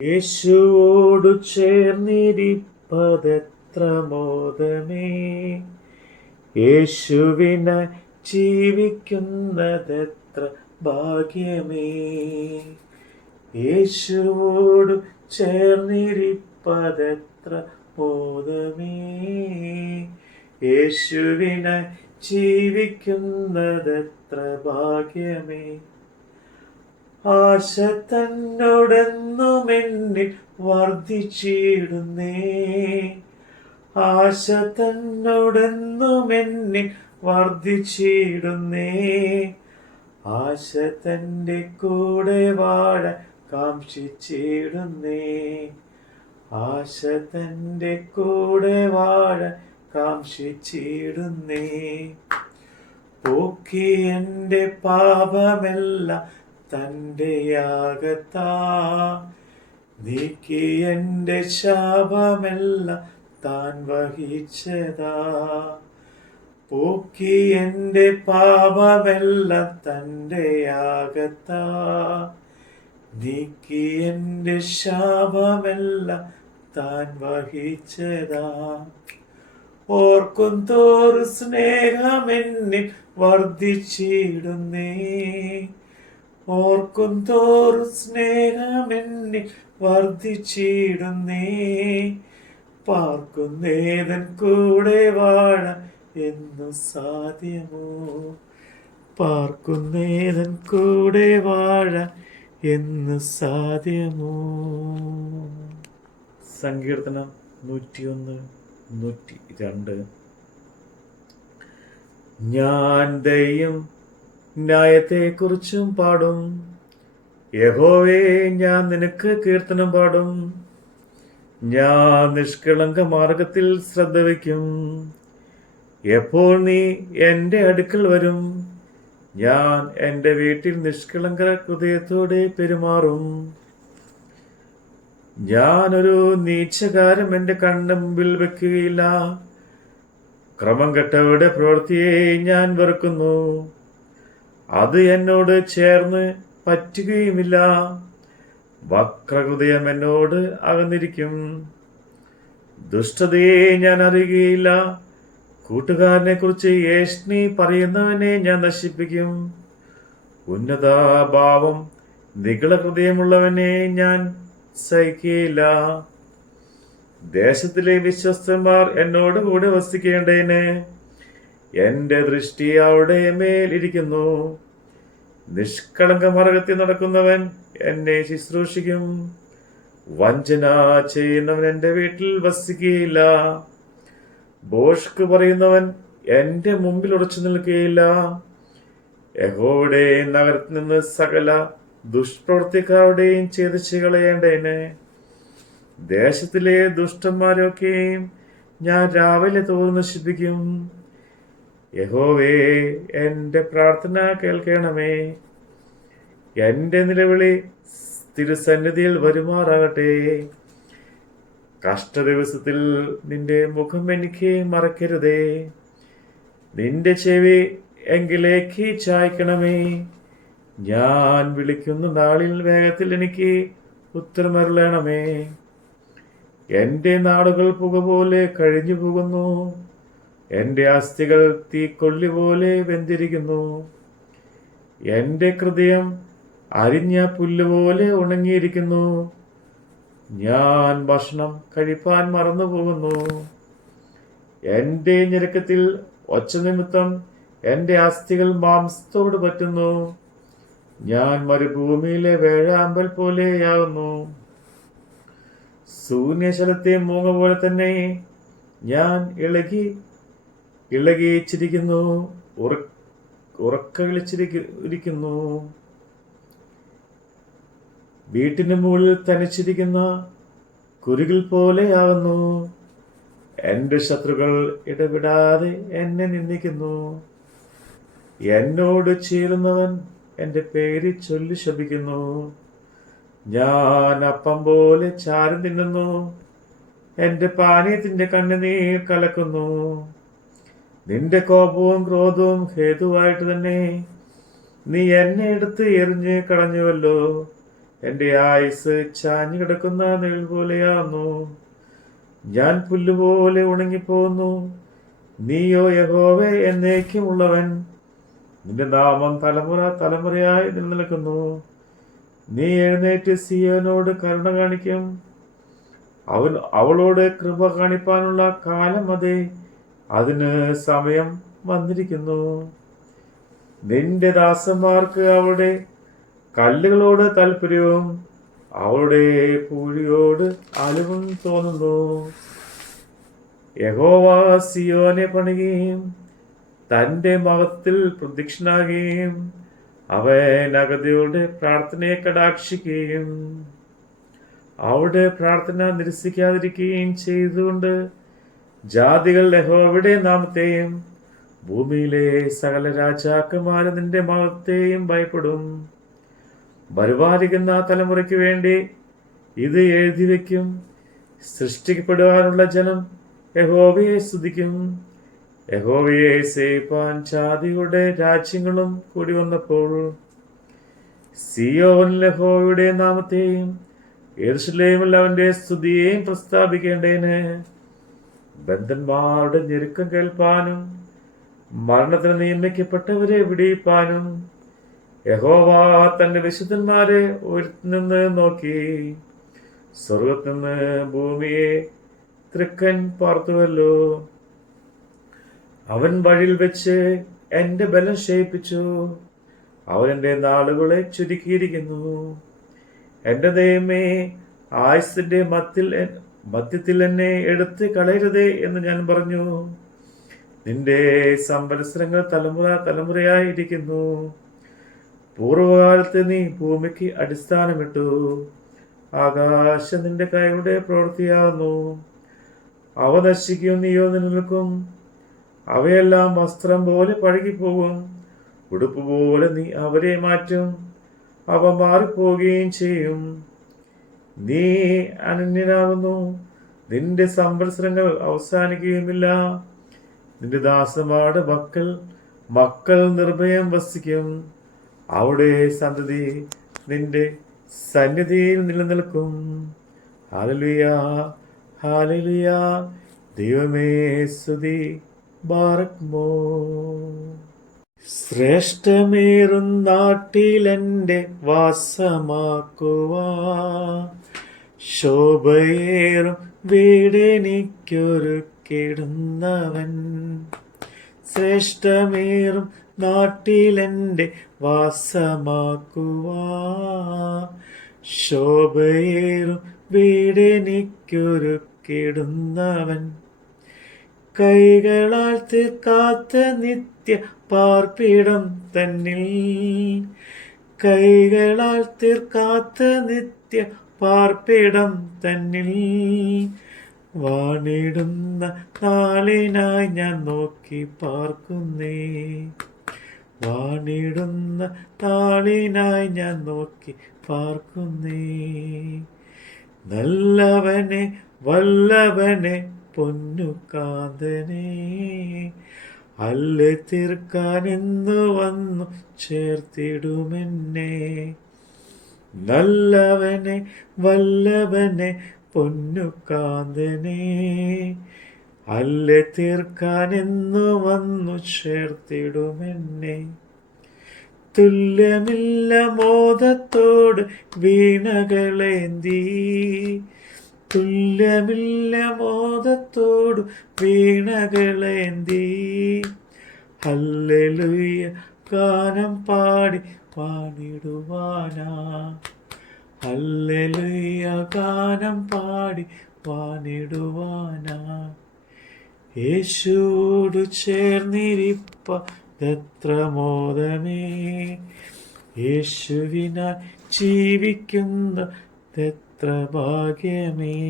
യേശുവോടു ചേർന്നിരിപ്പതെത്ര മോദമേ, യേശുവിന ജീവിക്കുന്നതെത്ര ഭാഗ്യമേ. യേശുവോടു ചേർന്നിരിപ്പതെത്ര മോദമേ, യേശുവിന ജീവിക്കുന്നതെത്ര ഭാഗ്യമേ. ആശ തന്നോടെന്നും എന്നിൽ വർദ്ധിച്ചിടുന്നേ, ആശ തന്നോടെന്നും എന്നിൽ വർദ്ധിച്ചിടുന്നേ. ആശ തൻ്റെ കൂടെ വാഴ കാംക്ഷിച്ചിടുന്നേ, ആശ തൻ്റെ കൂടെ വാഴ കാംക്ഷിച്ചിടുന്നേ. പോക്കി എൻ്റെ പാപമെല്ലാം തൻ്റെ യാഗത്താ, നീക്കി എൻ്റെ ശാപമെല്ലാം താൻ വഹിച്ചതാ. പോക്കി എൻ്റെ പാപമെല്ലാം തൻ്റെ യാഗത്താ, നീക്കി എൻ്റെ ശാപമെല്ലാം താൻ വഹിച്ചതാ. ഓർക്കും തോറും സ്നേഹമെന്നിൽ വർദ്ധിച്ചിടുന്നേ, ഓർക്കും തോറും സ്നേഹമെന്നിൽ വർദ്ധിച്ചിടുന്നേ. പാർക്കുന്നേതൻ കൂടെ വാഴ എന്നു സാധ്യമോ, പാർക്കുന്നേതൻ കൂടെ വാഴ എന്ന് സാധ്യമോ. സങ്കീർത്തനം 101-102. ഞാൻ ദൈവം ന്യായത്തെക്കുറിച്ചും പാടും, യഹോവേ ഞാൻ നിനക്ക് കീർത്തനം പാടും. ഞാൻ നിഷ്കളങ്ക മാർഗത്തിൽ ശ്രദ്ധ വയ്ക്കും, എപ്പോൾ നീ എൻ്റെ അടുക്കൽ വരും. ഞാൻ എൻ്റെ വീട്ടിൽ നിഷ്കളങ്ക ഹൃദയത്തോടെ പെരുമാറും. ഞാനൊരു നീചകാരം എൻ്റെ കണ്ണിന് മുമ്പിൽ വെക്കുകയില്ല, ക്രമം കെട്ടവരുടെ പ്രവൃത്തിയെ ഞാൻ വെറുക്കുന്നു. അത് എന്നോട് ചേർന്ന് പറ്റുകയുമില്ല. വക്രഹൃദയം എന്നോട് അകന്നിരിക്കും. ദുഷ്ടതയെ ഞാൻ അറിയുകയില്ല. കൂട്ടുകാരനെ കുറിച്ച് ഏഷ്ണി പറയുന്നവനെ ഞാൻ നശിപ്പിക്കും. ഉന്നതഭാവം നിഗള ഹൃദയമുള്ളവനെ ഞാൻ സഹിക്കുകയില്ല. ദേശത്തിലെ വിശ്വസ്തന്മാർ എന്നോട് കൂടെ വസിക്കേണ്ടതിന് എന്റെ ദൃഷ്ടി അവിടെ മേൽ ഇരിക്കുന്നു. നിഷ്കളങ്ക മാർഗത്തിൽ നടക്കുന്നവൻ എന്നെ ശുശ്രൂഷിക്കും. വഞ്ചന ചെയ്യുന്നവൻ എൻ്റെ വീട്ടിൽ വസിക്കുകയില്ല. ഭോഷ്ക് പറയുന്നവൻ എൻ്റെ മുമ്പിൽ ഉറച്ചു നിൽക്കുകയില്ല. യഹോവയുടെ നഗരത്തിൽ നിന്ന് സകല ദുഷ്പ്രവൃത്തിക്കാരുടെയും ഛേദിച്ചു കളയേണ്ടതിന് ദേശത്തിലെ ദുഷ്ടന്മാരൊക്കെയും ഞാൻ രാവിലെ തോറും നശിപ്പിക്കും. യഹോവേ, എൻ്റെ പ്രാർത്ഥന കേൾക്കണമേ. എൻ്റെ നിലവിളി തിരുസന്നിധിയിൽ വരുമാറാകട്ടെ. കഷ്ടദിവസത്തിൽ നിന്റെ മുഖം എനിക്ക് മറക്കരുതേ. നിന്റെ ചെവി എങ്കിലേക്ക് ചായ്ക്കണമേ. ഞാൻ വിളിക്കുന്ന നാളിൽ വേഗത്തിൽ എനിക്ക് ഉത്തരമരുളണമേ. എൻ്റെ നാടുകൾ പുക പോലെ കഴിഞ്ഞു പോകുന്നു. എൻ്റെ അസ്ഥികൾ തീക്കൊള്ളി പോലെ വെന്തിരിക്കുന്നു. എൻ്റെ ഹൃദയം അരിഞ്ഞ പുല്ലുപോലെ ഉണങ്ങിയിരിക്കുന്നു. ഞാൻ ഭക്ഷണം കഴിപ്പാൻ മറന്നു പോകുന്നു. എൻ്റെ ഞെരുക്കത്തിൽ ഒച്ച നിമിത്തം എൻ്റെ അസ്ഥികൾ മാംസത്തോട് പറ്റുന്നു. ഞാൻ മരുഭൂമിയിലെ വേഴാമ്പൽ പോലെയാകുന്നു. ശൂന്യശലത്തെ മൂങ്ങ പോലെ തന്നെ ഞാൻ ഇളകിച്ചിരിക്കുന്നു, ഉറക്ക വിളിച്ചിരിക്കുന്നു. വീട്ടിന് മുകളിൽ തനിച്ചിരിക്കുന്ന കുരുകിൽ പോലെയാകുന്നു. എൻ്റെ ശത്രുക്കൾ ഇടപെടാതെ എന്നെ നിന്ദിക്കുന്നു. എന്നോട് ചേരുന്നവൻ എൻ്റെ പേര് ചൊല്ലി ശപിക്കുന്നു. ഞാൻ അപ്പം പോലെ ചാരം തിന്നുന്നു. എൻ്റെ പാനീയത്തിന്റെ കണ്ണുനീർ കലക്കുന്നു. നിന്റെ കോപവും ക്രോധവും ഹേതുവായിട്ട് തന്നെ നീ എന്നെ എടുത്ത് എറിഞ്ഞ് കളഞ്ഞുവല്ലോ. എന്റെ ആയുസ് ചാഞ്ഞു കിടക്കുന്ന നിഴൽ പോലെയാകുന്നു. ഞാൻ പുല്ലുപോലെ ഉണങ്ങിപ്പോന്നു. നീയോ യഹോവേ എന്നേക്കുമുള്ളവൻ. നിന്റെ നാമം തലമുറ തലമുറയായി നിലനിൽക്കുന്നു. നീ എഴുന്നേറ്റ് സിയോനോട് കരുണ കാണിക്കും. അവളോട് കൃപ കാണിപ്പാനുള്ള കാലം അതേ, അതിന് സമയം വന്നിരിക്കുന്നു. നിന്റെ ദാസന്മാർക്ക് അവളുടെ കല്ലുകളോട് താല്പര്യവും അവളുടെ പൂഴിയോട് അലിവും തോന്നുന്നു. യഹോവ സിയോനെ പണിയുകയും തന്റെ മഹത്തിൽ പ്രത്യക്ഷനാകുകയും അവൻ അഗതികളുടെ പ്രാർത്ഥനയെ കടാക്ഷിക്കുകയും അവരുടെ പ്രാർത്ഥന നിരസിക്കാതിരിക്കുകയും ചെയ്തുകൊണ്ട് ജാതികൾ യഹോവയുടെ നാമത്തെയും ഭൂമിയിലെ സകല രാജാക്കന്മാരും നിന്റെ മഹത്തെയും ഭയപ്പെടും. വരുവാനിരിക്കുന്ന തലമുറയ്ക്ക് വേണ്ടി ഇത് എഴുതി വയ്ക്കും. സൃഷ്ടിക്കപ്പെടുവാനുള്ള ജനം യഹോവയെ സ്തുതിക്കും. യഹോവയെ സേവിപ്പാൻ ജാതികളുടെ രാജ്യങ്ങളും കൂടി വന്നപ്പോൾ സിയോനിൽ യഹോവയുടെ നാമത്തെയും യെരൂശലേമിൽ അവന്റെ സ്തുതിയെയും പ്രസ്താവിക്കേണ്ടതിന് ബദ്ധന്മാരുടെ ഞെരുക്കം കേൾപ്പാനും മരണത്തിന് നിയമിക്കപ്പെട്ടവരെ വിടിയിപ്പാനും യഹോവ തന്റെ വിശുദ്ധന്മാരെ ഉയർത്തുനിന്ന് നോക്കി സ്വർഗത്തിൽ നിന്ന് ഭൂമിയെ തൃക്കൻ പാർത്തുവല്ലോ. അവൻ വഴിയിൽ വെച്ച് എന്റെ ബലം ക്ഷയിപ്പിച്ചു. അവൻ എന്റെ നാളുകളെ ചുരുക്കിയിരിക്കുന്നു. എന്റെ ദൈവമേ, ആയുസ്സിന്റെ മധ്യത്തിൽ എന്നെ എടുത്ത് കളയരുതേ എന്ന് ഞാൻ പറഞ്ഞു. നിന്റെ സംവത്സരങ്ങൾ തലമുറ തലമുറയായിരിക്കുന്നു. പൂർവകാലത്ത് നീ ഭൂമിക്ക് അടിസ്ഥാനമിട്ടു. ആകാശം നിന്റെ കൈകളുടെ പ്രവൃത്തിയാകുന്നു. അവ നശിക്കും, നീയോ നിലനിൽക്കും. അവയെല്ലാം വസ്ത്രം പോലെ പഴകിപ്പോകും. ഉടുപ്പ് പോലെ നീ അവരെ മാറ്റും. അവ മാറിപ്പോവുകയും ചെയ്യും. നീ അനന്യനാകുന്നു. നിന്റെ സംവത്സരങ്ങൾ അവസാനിക്കുകയുമില്ല. നിന്റെ ദാസന്മാരുടെ മക്കൾ നിർഭയം വസിക്കും. അവിടെ സന്തതി നിന്റെ സന്നിധിയിൽ നിലനിൽക്കും. Hallelujah, hallelujah. ദൈവമേ സ്തുതി. ബാറക്മോ. ശ്രേഷ്ഠമേറും നാട്ടിലെന്റെ വാസമാക്കുവാ, ശോഭയേറും വീടെനിക്കൊരുക്കിടുന്നവൻ. ശ്രേഷ്ഠമേറും നാട്ടിലെന്റെ വാസമാക്കുവാ, ശോഭയേറും വീടെനിക്കൊരുക്കിടുന്നവൻ. കൈകളാൽ തീർക്കാത്ത നിത്യ പാർപ്പിടം തന്നിൽ, കൈകളാൽ തീർക്കാത്ത നിത്യ പാർപ്പിടം തന്നിൽ വാണിടുന്ന നാളിനായി ഞാൻ നോക്കി പാർക്കുന്നേ. വാണിടുന്ന നാളിനായി ഞാൻ നോക്കി പാർക്കുന്നേ. നല്ലവനെ വല്ലവനെ പൊന്നുകാന്തനെ, അല്ലെ തീർക്കാൻ എന്ന് വന്നു ചേർത്തിടുമെന്നെ. നല്ലവനെ വല്ലവനെ പൊന്നുകാന്തനെ, അല്ലെ തീർക്കാൻ എന്ന് വന്നു ചേർത്തിടുമെന്നെ. തുല്യമില്ല മോദത്തോട് വീണകളേന്തി, തുല്യമില്ല മോദത്തോട് വീണകളേന്തി. ഹല്ലേലൂയ ഗാനം പാടി പാടിടുവാനാ, ഹല്ലേലൂയ ഗാനം പാടി പാടിടുവാനാ. യേശുവോടു ചേർന്നിരിപ്പത്ര മോദമേ, യേശുവിനാൽ ജീവിക്കുന്ന എത്ര ഭാഗ്യമേ.